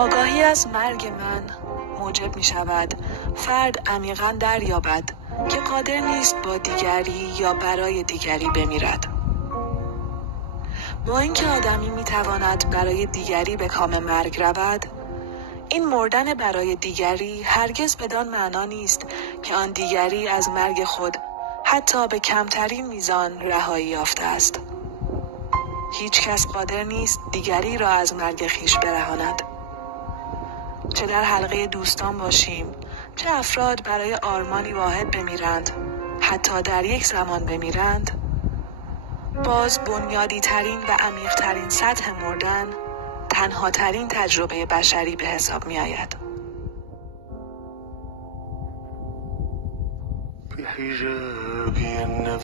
آگاهی از مرگ من موجب می شود فرد عمیقاً دریابد که قادر نیست با دیگری یا برای دیگری بمیرد. با اینکه آدمی می تواند برای دیگری به کام مرگ رود، این مردن برای دیگری هرگز بدان معنا نیست که آن دیگری از مرگ خود حتی به کمترین میزان رهایی یافته است. هیچ کس قادر نیست دیگری را از مرگ خویش برهاند. چه در حلقه دوستان باشیم، چه افراد برای آرمانی واحد بمیرند، حتی در یک زمان بمیرند، باز بنیادی ترین و عمیق ترین سطح مردن تنها ترین تجربه بشری به حساب می آید.